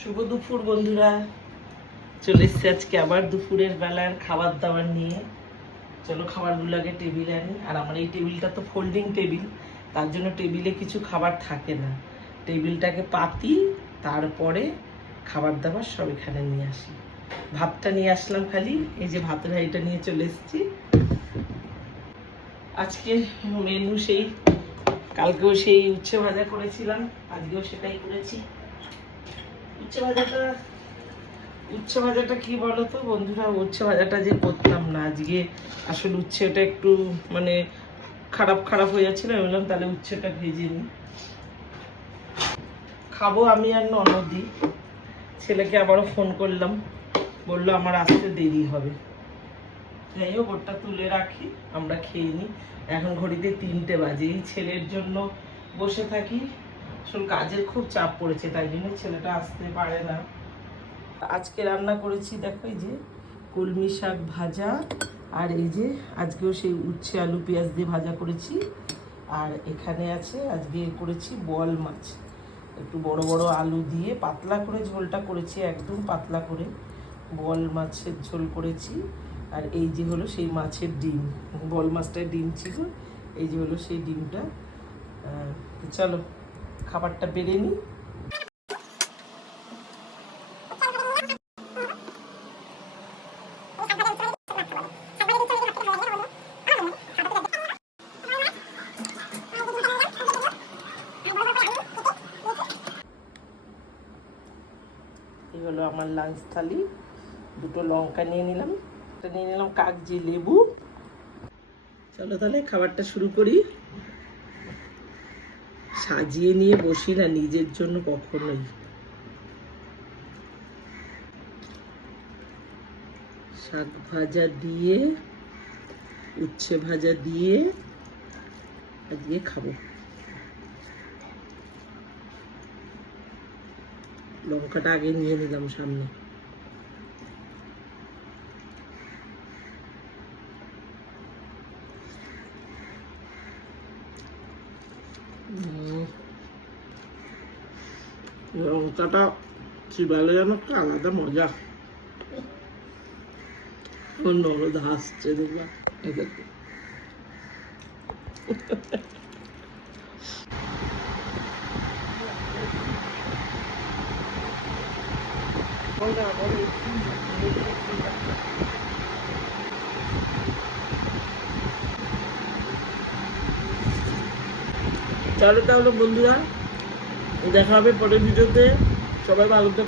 শুভ দুপুর বন্ধুরা, চলে এসছি আজকে আবার দুপুরের বেলার খাবার দাবার নিয়ে। চলো খাবারগুলো আগে টেবিলে আনি। আর আমার এই টেবিলটা তো ফোল্ডিং টেবিল, তার জন্য টেবিলে কিছু খাবার থাকে না। টেবিলটাকে পাতি, তারপরে খাবার দাবার সব এখানে নিয়ে আসি। ভাতটা নিয়ে আসলাম খালি, এই যে ভাতের হাঁড়িটা নিয়ে চলে এসেছি। আজকে মেনু সেই কালকেও সেই উচ্ছে ভাজা করেছিলাম, আজকেও সেটাই করেছি। উচ্ছে ভাজাটা কি বলতো বন্ধুরা, উচ্ছে ভাজাটা যে করতাম না আজকে, আসলে উচ্ছেটা একটু মানে খারাপ খারাপ হয়ে যাচ্ছিল। আমি বললাম তাহলে উচ্ছেটা ভেজে নিই, খাবো আমি আর ননদি। ছেলেকে আবারও ফোন করলাম, বললো আমার আসতে দেরি হবে। যাই হোক, ওটা তুলে রাখি, আমরা খেয়ে নিই। এখন ঘড়িতে 3টে বাজে। এই ছেলের জন্য বসে থাকি, আসলে কাজের খুব চাপ পড়েছে, তাই জন্য ছেলেটা আসতে পারে না। আজকে রান্না করেছি দেখো, এই যে কলমি শাক ভাজা, আর এই যে আজকেও সেই উচ্ছে আলু পেঁয়াজ দিয়ে ভাজা করেছি। আর এখানে আছে আজকে করেছি বোয়াল মাছ, একটু বড় বড় আলু দিয়ে পাতলা করে ঝোলটা করেছি, একদম পাতলা করে বোয়াল মাছের ঝোল করেছি। আর এই যে হলো সেই মাছের ডিম, বোয়াল মাছটার ডিম ছিল, এই যে হলো সেই ডিমটা। চলো খাবারটা বেড়ে নিই। এই হলো আমার লাঞ্চ থালি। দুটো লঙ্কা নিয়ে নিলাম, একটা নিয়ে নিলাম কাগজি লেবু। চলো তাহলে খাবারটা শুরু করি। সাজিয়ে নিয়ে বসি না নিজের জন্য কখনোই। শাক ভাজা দিয়ে, উচ্ছে ভাজা দিয়ে আজকে খাবো। লঙ্কাটা আগে নিয়ে নিলাম সামনে। লঙ্কাটা চিবালে যেন একটা আলাদা মজা। নরদ হাসছে দেখবা, চলো তাহলে বন্ধুরা, দেখা হবে পরের ভিডিওতে। সবাই ভালো থাকবে।